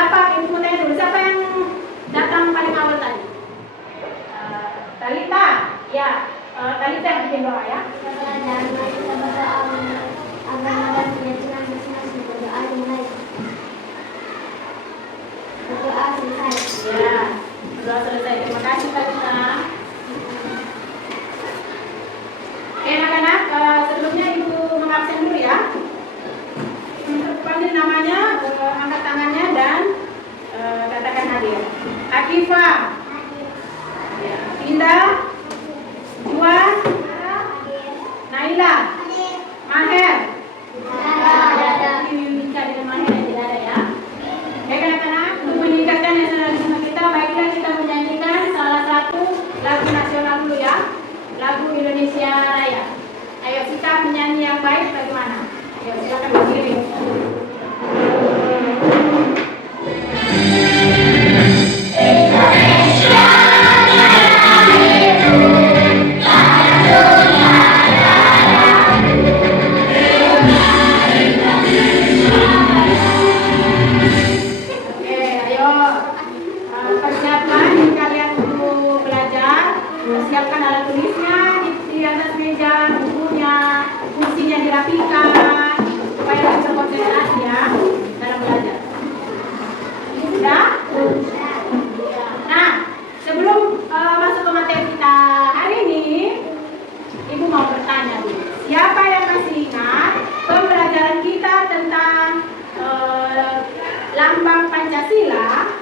Siapa? Ibu mau tanya dulu. Siapa yang datang paling awal tadi? Talita. Ya. Talita yang bikin doa ya. Berdoa selesai. Ya. Berdoa selesai. Terima kasih Talita. Oke anak-anak, sebelumnya Ibu mengabsen dulu ya. Panggil namanya, angkat tangannya dan katakan hadir. Akifa, ya. Indah, Juan, Naila, Maher. Yulika dengan Maher yang tidak ada ya. Oke anak-anak, untuk meningkatkan nasionalisme kita, baiklah kita menyanyikan salah satu lagu nasional dulu ya. Lagu Indonesia Raya. Ayo kita menyanyi yang baik bagaimana? Ayo silakan berdiri. Siapkan alat tulisnya di atas meja, bukunya, kursinya dirapikan supaya bisa konsentrasi ya dalam belajar. Sudah? Nah, sebelum masuk ke materi kita hari ini, Ibu mau bertanya dulu. Siapa yang masih ingat pembelajaran kita tentang lambang Pancasila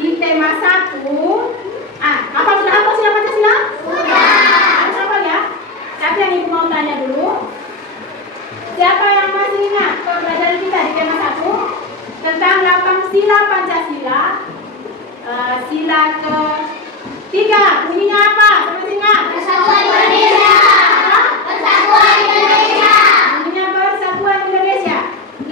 di tema 1? Apa sudah hafal sila Pancasila? Sudah. Harus hafal ya. Tapi yang Ibu mau tanya dulu, siapa yang masih ingat pembelajaran kita di tema 1 tentang lambang sila Pancasila? Sila ke-3 bunyinya apa? Siapa ingat? Persatuan Indonesia. Persatuan Indonesia. Bunyinya Persatuan Indonesia.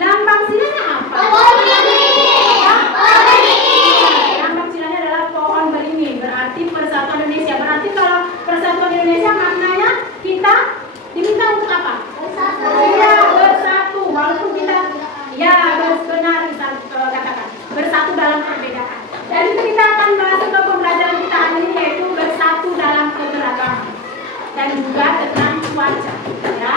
Lambang silanya apa? Pohon beringin. Pohon beringin. Lambang silanya adalah pohon beringin. Berarti Persatuan Indonesia. Berarti kalau Persatuan Indonesia maknanya kita diminta untuk apa? Bersatu. Ya, bersatu. Walaupun kita benar kita katakan bersatu dalam perbedaan. Dan itu kita akan masuk ke pembelajaran kita hari ini, yaitu bersatu dalam keberagaman dan juga tentang cuaca. Ya.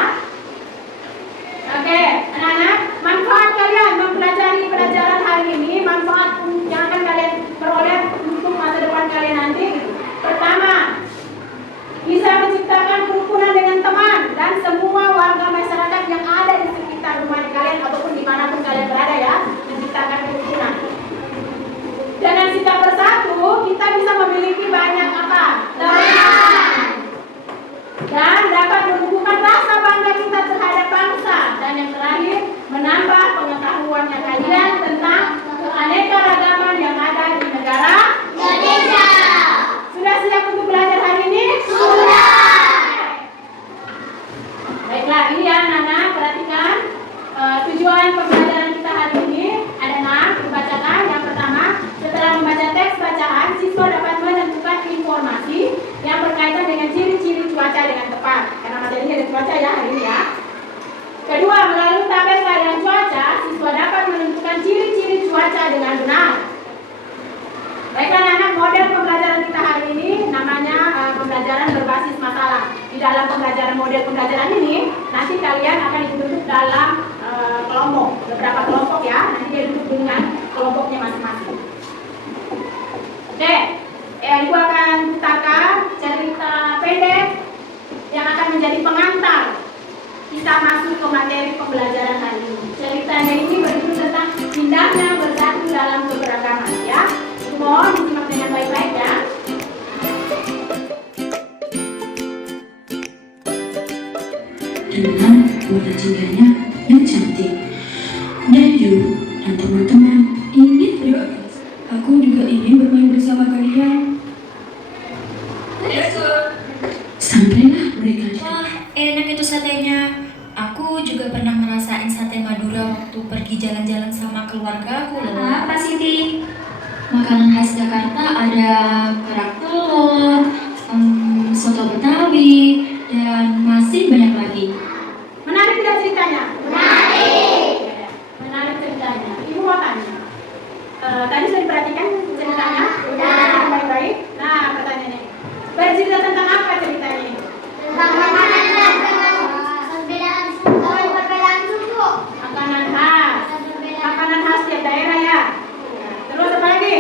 Oke, anak-anak, manfaat kalian mempelajari pelajaran hari ini, manfaat yang akan kalian peroleh untuk masa depan kalian nanti. Pertama, bisa menciptakan kerukunan dengan teman dan semua warga masyarakat yang ada di sekitar rumah kalian ataupun dimanapun kalian berada ya, menciptakan kerukunan. Dengan sikap bersatu, kita bisa memiliki banyak apa? Teman. Dan dapat menumbuhkan rasa bangga kita terhadap bangsa. Dan yang terakhir, menambah pengetahuannya kalian tentang keanekaragaman yang ada di negara Indonesia. Sudah siap untuk belajar hari ini? Sudah. Baiklah, ini ya anak-anak, perhatikan tujuan pembelajaran kita hari ini ada 6, dibacakan. Yang pertama, setelah membaca teks bacaan, siswa dapat menentukan informasi yang berkaitan dengan ciri-ciri cuaca dengan tepat. Karena materinya ada cuaca ya hari ini ya. Kedua, melalui tabel keadaan cuaca, siswa dapat menentukan ciri-ciri cuaca dengan benar. Baiklah anak-anak, model pembelajaran kita hari ini namanya pembelajaran berbasis masalah. Di dalam pembelajaran model pembelajaran ini, nanti kalian akan duduk dalam kelompok, beberapa kelompok ya. Nanti dia duduk dengan kelompoknya masing-masing. Oke, Ibu akan putarkan cerita pendek yang akan menjadi pengantar kita masuk ke materi pembelajaran hari ini. Ceritanya ini berjudul tentang indahnya bersatu dalam keberagaman ya. Mohon disimak dengan baik-baik ya. Dengan warna cintanya yang cantik. Dan you dan teman-teman ingin yuk. Aku juga ingin bermain bersama kalian. Sampailah mereka. Wah, enak itu satenya. Aku juga pernah ngerasain sate Madura waktu pergi jalan-jalan sama keluarga aku loh. Apa Siti? Makanan khas Jakarta ada kerak telur, soto Betawi, dan masih banyak lagi. Menarik tidak ceritanya? Tadi sudah diperhatikan ceritanya? Sudah. Baik-baik. Nah, pertanyaannya. Bercerita tentang apa ceritanya? Makanan khas. Makanan khas tiap daerah ya. Terus apa lagi?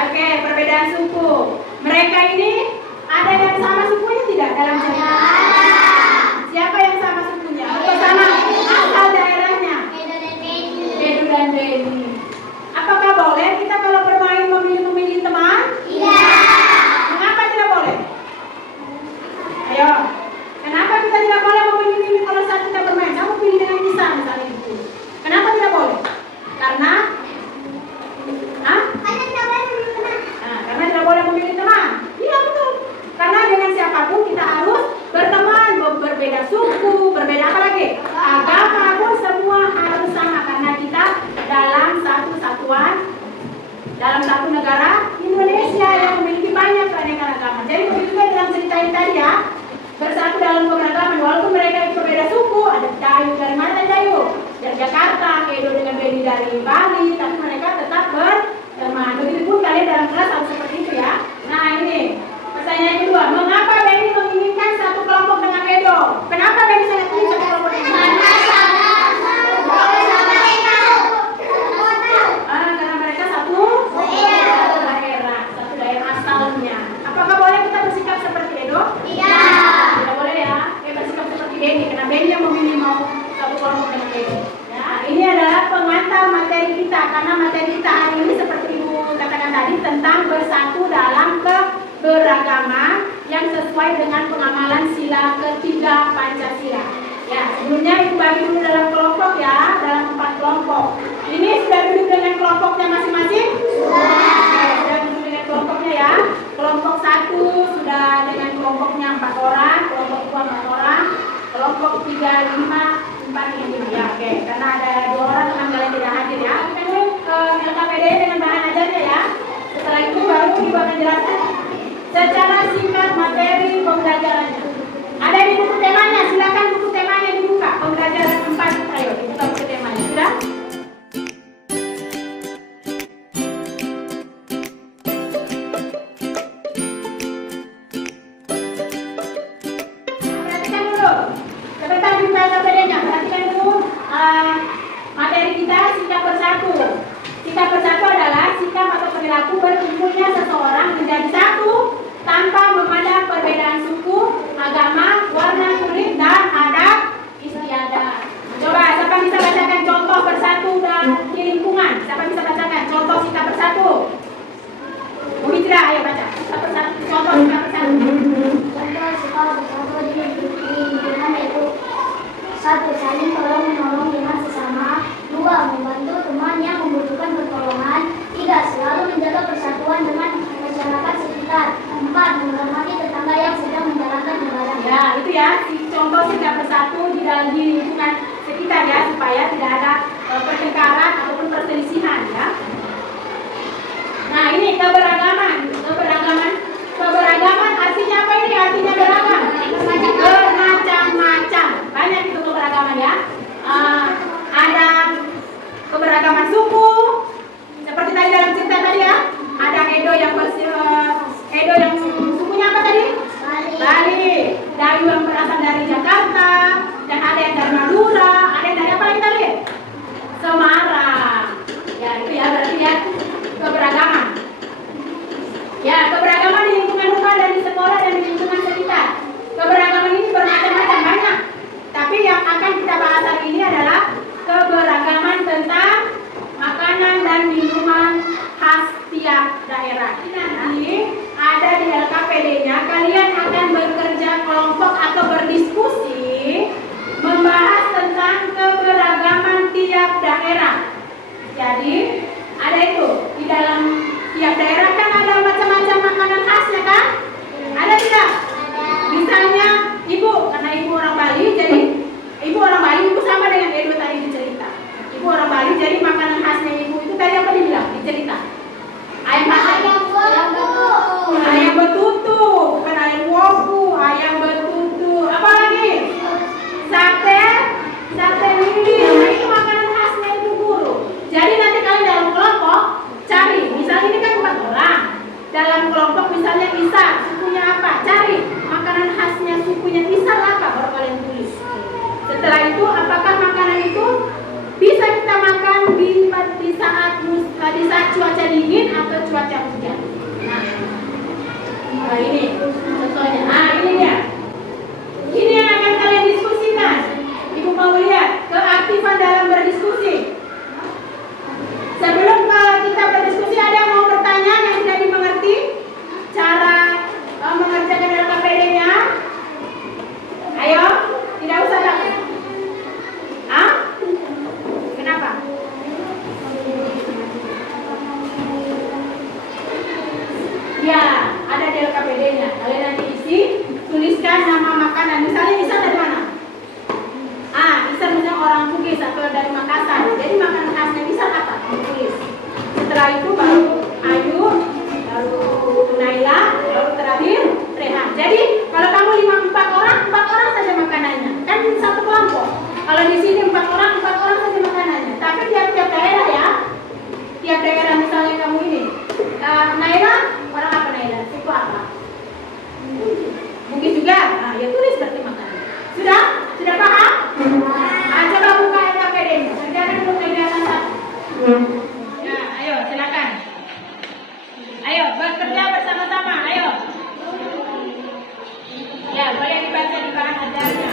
Oke, perbedaan suku. Mereka ini ada yang sama sukunya tidak dalam cerita? Siapa yang sama sukunya? Atau sama asal daerahnya? Bedu dan Beni. Apakah boleh kita kalau bermain memilih teman? Mengapa tidak boleh? Ayo. Kenapa kita tidak boleh memilih kalau saat kita bermain? Kamu pilih dengan Nisa misalnya itu. Kenapa tidak boleh? Karena karena tidak boleh memilih teman. Iya betul. Karena dengan siapapun kita harus berteman, berbeda suku, berbeda apa lagi? Agama pun semua harus sama karena kita dalam satu satuan, dalam satu negara Indonesia yang memiliki banyak keanekaragaman. Jadi begitu juga dalam cerita ini tadi ya, bersatu dalam keberagaman. Walaupun mereka itu berbeda suku, ada Dayu dari mana Dayu? Dari Jakarta, Edo dengan Beni dari Bali, tapi mereka tetap berteman. Begitupun kalian dalam kelas harus seperti itu ya. Nah ini pertanyaan kedua, mengapa Beni menginginkan satu kelompok dengan Edo? Kenapa Beni sangat ingin satu kelompok dengan Edo? Karena mereka satu daerah asalnya. Apakah boleh kita bersikap seperti Edo? Tidak boleh ya. Bersikap seperti Beni, karena Beni yang memilih mau satu kelompok dengan Edo. Ya, ini adalah pengantar materi kita, karena materi kita hari ini seperti Ibu katakan tadi tentang bersatu dalam keberagaman yang sesuai dengan pengamalan sila ketiga Pancasila. Ya, sebelumnya Ibu bagi dulu dalam kelompok ya, dalam 4 kelompok. Ini sudah duduk dengan kelompoknya masing-masing? Sudah duduk dengan kelompoknya ya. Kelompok 1 sudah dengan kelompoknya 4 orang, kelompok 2 4 orang, kelompok 3 5 4 ini ya. Oke, karena ada 2 orang teman kalian tidak hadir ya. Kita dulu LKPD dengan bahan ajarnya ya. Setelah itu baru Ibu akan jelaskan secara singkat materi pembelajarannya. Ada di buku temanya, silakan buku temanya dibuka. Pembelajaran 4, ayo dibuka buku temanya. Sudah? Perhatikan dulu. Sebentar dibuka LKPD-nya. Perhatikan dulu materi kita sikap bersatu. Sikap bersatu adalah sikap atau perilaku berkumpulnya seseorang menjadi satu tanpa memandang perbedaan suku, agama, warna kulit, dan adat istiadat. Coba, siapa bisa bacakan contoh bersatu dan di lingkungan? Siapa bisa bacakan contoh sikap bersatu? Bu Hijrah, ayo baca. Sikap bersatu, contoh sikap bersatu. Contoh sikap bersatu di lingkungan yaitu 1. Saling tolong menolong dengan sesama. 2. Membantu teman yang membutuhkan pertolongan. 3. Selalu menjaga persatuan dengan masyarakat sekitar. 4. Menghormati tetangga yang sedang menjalankan ibadah. Ya, itu ya, contoh sikap bersatu di dalam lingkungan sekitar ya, supaya tidak ada pertengkaran ataupun perselisihan ya. Nah, ini keberagaman. Keberagaman artinya apa ini? Artinya beragam. Bermacam-macam. Banyak itu keberagaman ya. Ada keberagaman suku. Seperti tadi dalam cerita tadi ya. Ada Edo yang sukunya apa tadi? Bali. Dayu yang berasal dari Jakarta. Dan ada yang dari Madura. Ada yang dari apa lagi tadi? Semarang. Ya, itu ya berarti ya keberagaman. Ya, keberagaman di lingkungan rumah dan di sekolah dan di lingkungan sekitar. Keberagaman ini bermacam-macam banyak. Tapi yang akan kita bahas hari ini adalah keberagaman tentang makanan dan minuman khas tiap daerah. Nanti ada di LKPD-nya, kalian akan bekerja kelompok atau berdiskusi membahas tentang keberagaman tiap daerah. Jadi ada itu di dalam tiap daerah kan ada macam-macam makanan khasnya kan? Ada tidak? Misalnya Ibu, karena Ibu orang Bali, jadi Ibu orang Bali, Ibu sama dengan Edo tadi dicerita. Ibu orang Bali, jadi makanan khasnya Ibu itu tadi apa dibilang? Dicerita. Ayam betutu, bukan ayam woku, ayam betutu. Apa lagi? Sate lidi. Nah, itu makanan khasnya Ibu guru. di saat cuaca dingin atau cuaca hujan? Nah ini contohnya. Nah ini dia. Ini yang akan kalian diskusikan. Ibu mau lihat keaktifan dalam berdiskusi. Sebelum kita berdiskusi, ada yang mau bertanya yang tidak dimengerti cara mengerjakan LKPD-nya? Ayo, tidak usah takut. Kenapa? Ya, ada di LKPD-nya. Kalian nanti isi, tuliskan nama makanan. Misalnya Isa dari mana? Isa misalnya orang Bugis atau dari Makassar. Jadi makanan khasnya Isa apa? Tulis. Setelah itu baru Ayu, baru Naila, baru terakhir Rehan. Jadi kalau kamu 4 orang saja makanannya. Kan satu kelompok. Kalau di sini 4 orang saja makanannya. Tapi tiap-tiap daerah ya. Tiap daerah misalnya kamu ini. Naila, orang apa Naila? Itu apa? Mungkin juga. Nah, ya tulis berarti makanan. Sudah? Sudah paham? Coba buka LKPD-nya. Kerjakan dulu kegiatan 1. Ya, ayo silakan. Ayo bekerja bersama-sama. Ayo. Ya, boleh dibaca di bahan ajarnya.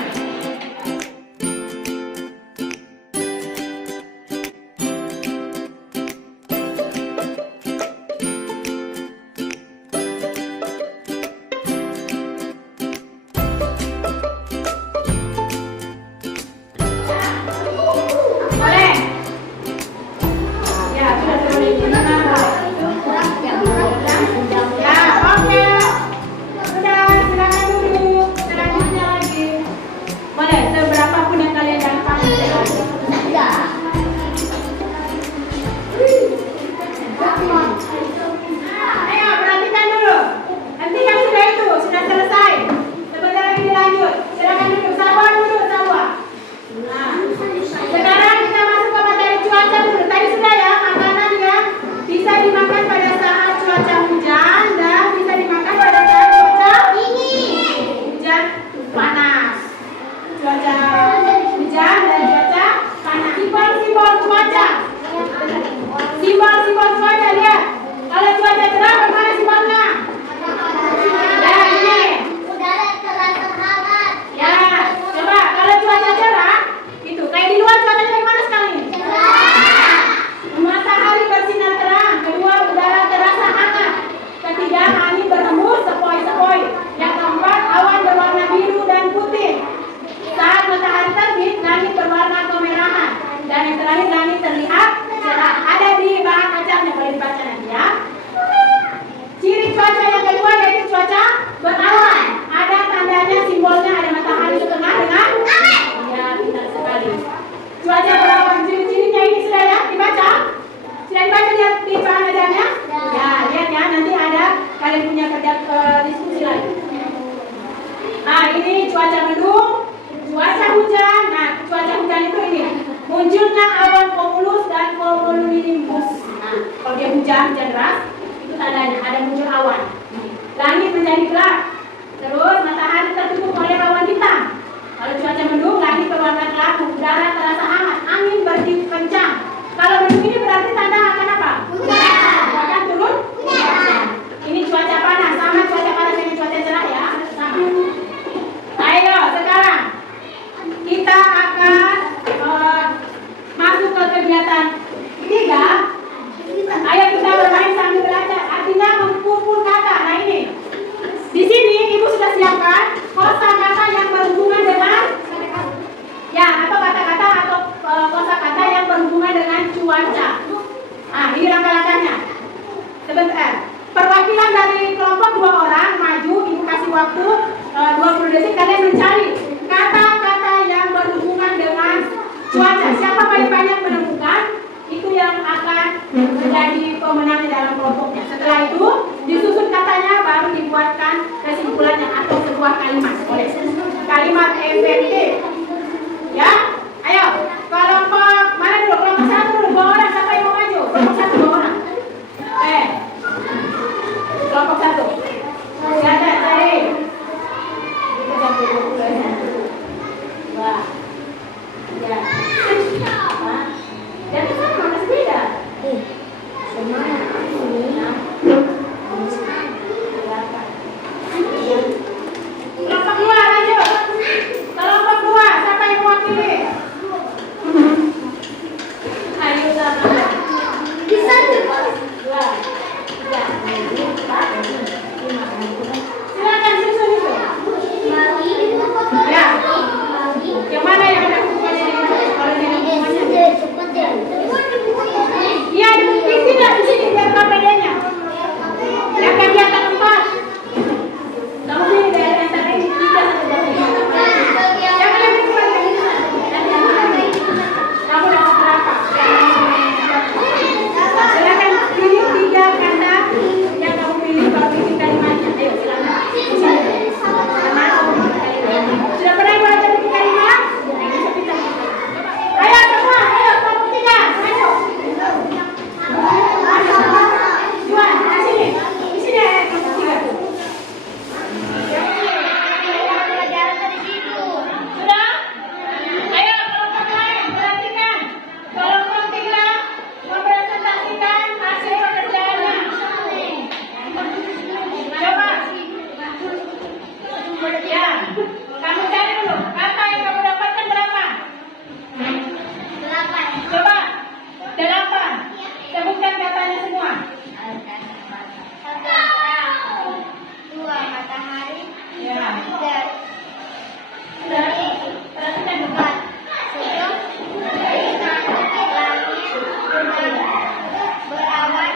Berawan.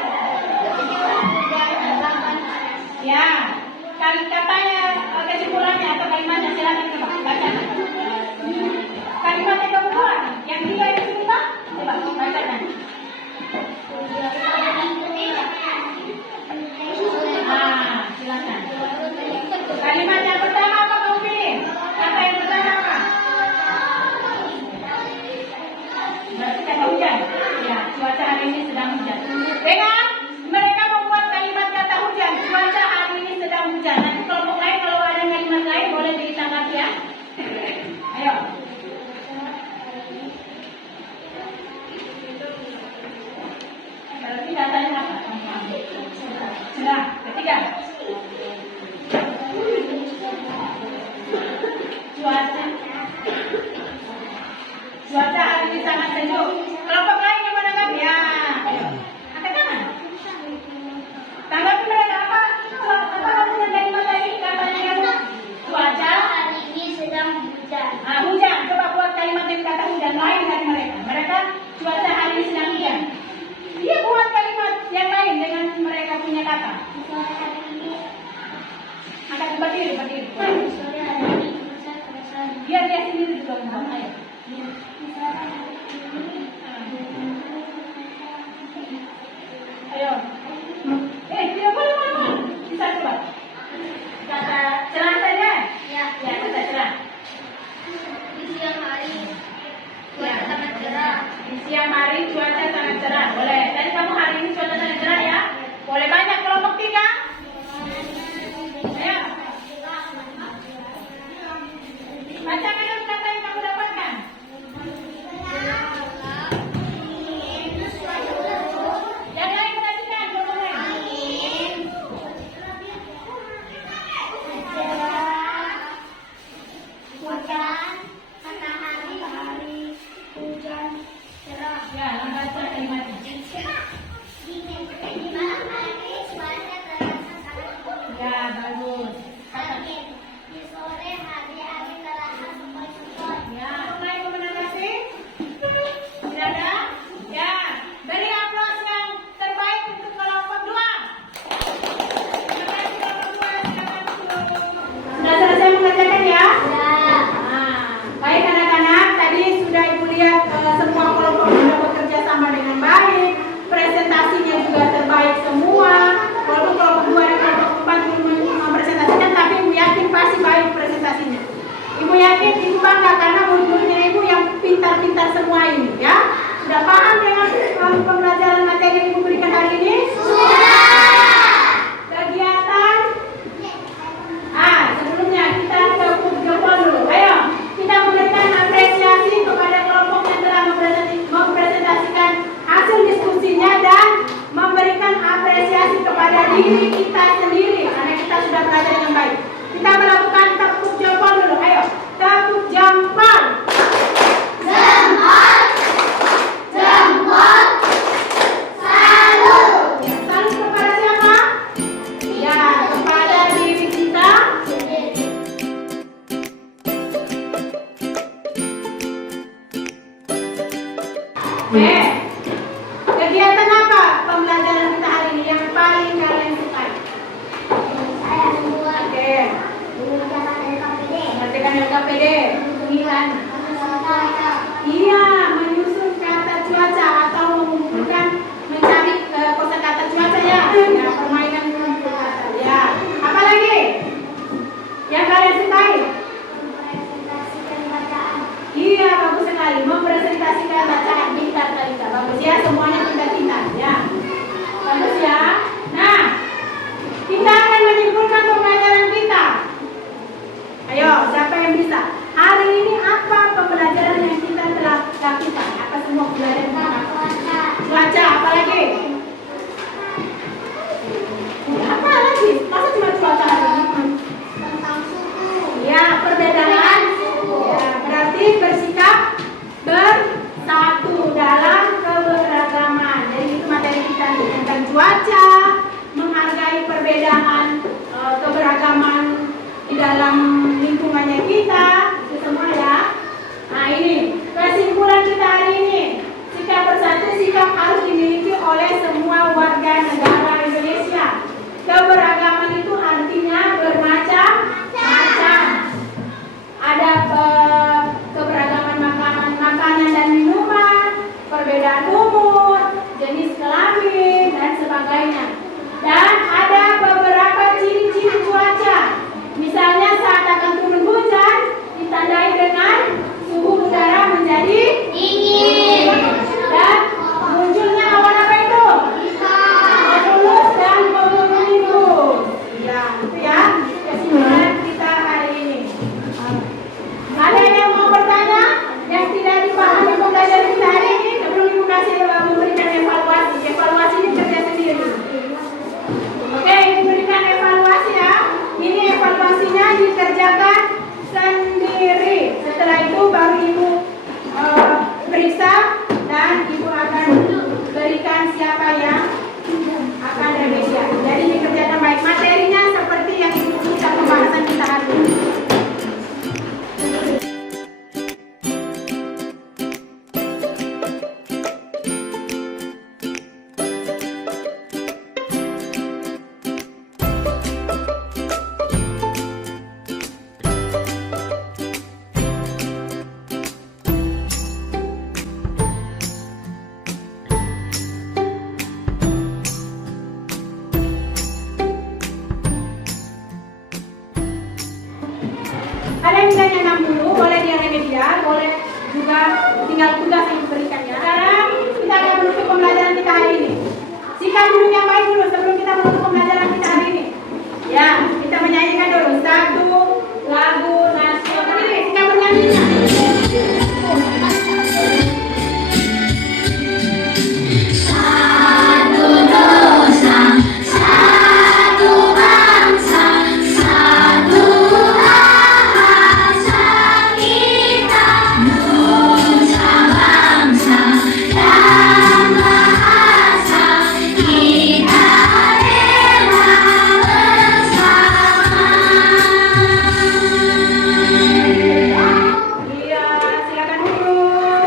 Ya, katanya kesimpulannya atau kalimatnya silakan coba bacakan. Kalimat yang kedua, yang tiga itu kita coba bacakan. Silakan. Kalimat yang pertama apa kamu pilih? Kata yang pertama apa? Berarti kata hujan. Ya, cuaca hari ini sedang hujan. Dengar, mereka membuat kalimat kata hujan. Cuaca hari ini sedang hujan. Nanti kelompok lain kalau ada kalimat lain boleh ditanggapi ya. Ayo. Berarti katanya apa? Cerah. Ketiga. Cuaca hari ini sangat sejuk. Kelompok lain yang menanggapi ya. Ayo. Angkat tangan. Tanggapi mereka apa? Apa namanya kalimat tadi? Katanya kamu. Cuaca Hari ini sedang hujan. Hujan. Coba buat kalimat yang kata hujan lain dari mereka. Mereka cuaca hari ini sedang hujan. Dia buat kalimat yang lain dengan mereka punya kata. Sore hari ini. Angkat berdiri. Sore hari ini cuaca terasa. Biar dia sendiri juga ngomong. Ayo. Ayo. Tidak boleh mama. Bisa coba. Kata cerah saja. Ya. Ya, kata cerah. Di siang hari cuaca Ya. sangat cerah. Di siang hari cuaca sangat cerah. Boleh. Tadi kamu hari ini cuaca sangat cerah ya. Boleh banyak kelompok tiga. Ayo. Bacakan dulu kata yang kamu dapatkan. Yang lain perhatikan kelompok lain. Hujan, matahari, hujan, cerah. Ya, baca kalimatnya. Di malam hari cuaca terasa sangat dingin. Ya, bagus. Angin. Di sore hari angin terasa sepoi-sepoi. Ya, mulai menanggapi. Tidak ada? Ya, beri aplaus yang terbaik untuk kelompok 2. Terima kasih kelompok 2. Silakan duduk. Sudah selesai mengerjakan ya? Ya. Baik anak-anak, tadi sudah Ibu lihat semua kelompok sudah bekerja sama dengan baik. Presentasinya juga terbaik semua. Walaupun kelompok 2 dan kelompok 4 belum mempresentasikan, tapi Ibu yakin pasti baik presentasinya. Ibu yakin Ibu bangga karena murid-muridnya Ibu yang pintar-pintar semua ini ya. Sudah paham dengan pembelajaran materi yang Ibu berikan hari ini? Kegiatan sebelumnya kita tepuk jempol dulu. Ayo, kita memberikan apresiasi kepada kelompok yang telah mempresentasikan hasil diskusinya dan memberikan apresiasi kepada diri kita sendiri karena kita sudah belajar dengan baik. Kita melakukan tepuk jempol dulu. Ayo, tepuk jempol. Salut kepada siapa? Ya, kepada diri kita. Kegiatan apa pembelajaran kita hari ini yang paling kalian sukai? Saya membuat Oke, mengerjakan LKPD. mengerjakan LKPD. 9. Iya, menyusun kata cuaca atau mengumpulkan mencari kosakata cuaca ya. Ya, permainan mengumpul kata. Ya, apa lagi? Yang kalian sukai? Mempresentasikan bacaan. Iya, bagus sekali. Mempresentasikan bacaan pintar tadi. Bagus ya, semuanya pintar-pintar ya. Bagus ya. Nah, kita akan menyimpulkan pembelajaran kita. Ayo, siapa yang bisa? Hari ini apa pembelajaran yang kita telah lakukan? Apa semua pembelajaran kita? Cuaca, apa lagi? Apa lagi? Masa cuma cuaca hari ini? Tentang suku. Ya, perbedaan. Ya, berarti bersikap bersatu dalam keberagaman. jenis kelamin, dan sebagainya. Dan ada beberapa ciri-ciri cuaca. Misalnya saat akan turun hujan, ditandai dengan suhu udara menjadi Dingin. dan munculnya awan apa itu? Cumulus dan cumulonimbus. Ya, itu ya kesimpulan kita hari ini. Ada yang mau bertanya yang tidak dipahami pembelajaran kita hari ini? Sebelum Ibu kasih memberikan evaluasi. Evaluasi ini kerja sendiri. Oke, Ibu berikan evaluasi ya. Ini evaluasinya dikerjakan sendiri. Setelah itu baru Ibu periksa dan Ibu akan berikan siapa yang akan revisi. Jadi dikerjakan baik. Materinya seperti yang Ibu minta pembahasan kita hari ini. Ada yang mintanya 60, boleh dia remedial, boleh juga tinggal tugas yang diberikan ya. Sekarang kita akan menutup pembelajaran kita hari ini. Sikat duduk yang baik dulu sebelum kita menutup pembelajaran kita hari ini. Ya, kita menyanyikan dulu satu lagu nasional. Berdiri, sikat bernyanyinya. Satu dosa, satu bangsa, satu bahasa kita, nusa bangsa dan bahasa kita rela bersama. Iya, silakan duduk.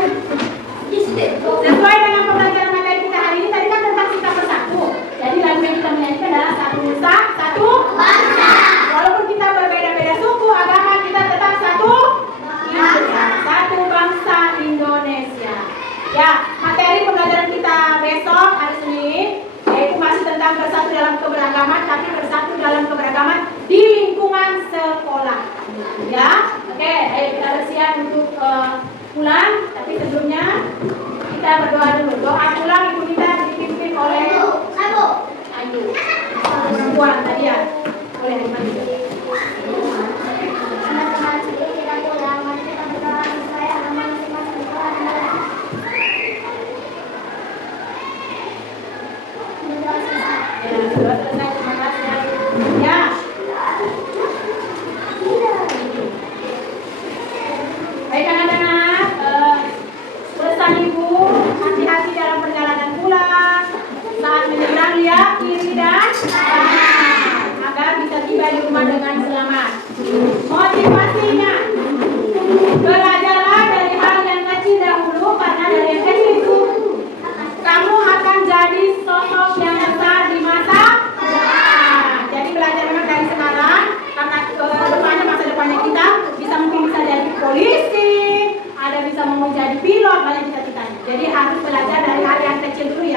Sesuai dengan pembelajaran materi kita hari ini tadi kan tentang sikap bersatu. Jadi lagu yang kita menyanyikan adalah satu nusa, satu Bangsa. walaupun kita berbeda-beda suku, agama, kita tetap satu Indonesia. Satu bangsa Indonesia. Ya, materi pembelajaran kita besok hari Senin yaitu masih tentang bersatu dalam keberagaman, tapi bersatu dalam keberagaman di lingkungan sekolah. Ya, oke, ayo kita bersiap untuk pulang. Tapi sebelumnya kita berdoa dulu. Doa pulang Ibu kita dipimpin oleh Ayu. Perempuan tadi ya. Boleh dipanggil. Teman-teman sebelum kita pulang, mari kita berdoa supaya aman masing-masing sekolah. Berdoa selesai. Ya, doa selesai. Terima kasih Ayu. Ya. Baik anak-anak, pesan Ibu, hati-hati dalam perjalanan pulang. Saat menyeberang lihat kiri dan kanan agar bisa tiba di rumah dengan selamat. Motivasinya, belajarlah dari hal yang kecil dahulu karena dari yang kecil itu kamu akan jadi sosok yang besar di masa depan. Jadi belajar memang dari sekarang karena depannya masa depannya kita mungkin bisa jadi polisi, ada bisa mau jadi pilot, banyak cita-citanya. Jadi harus belajar dari hal yang kecil dulu ya.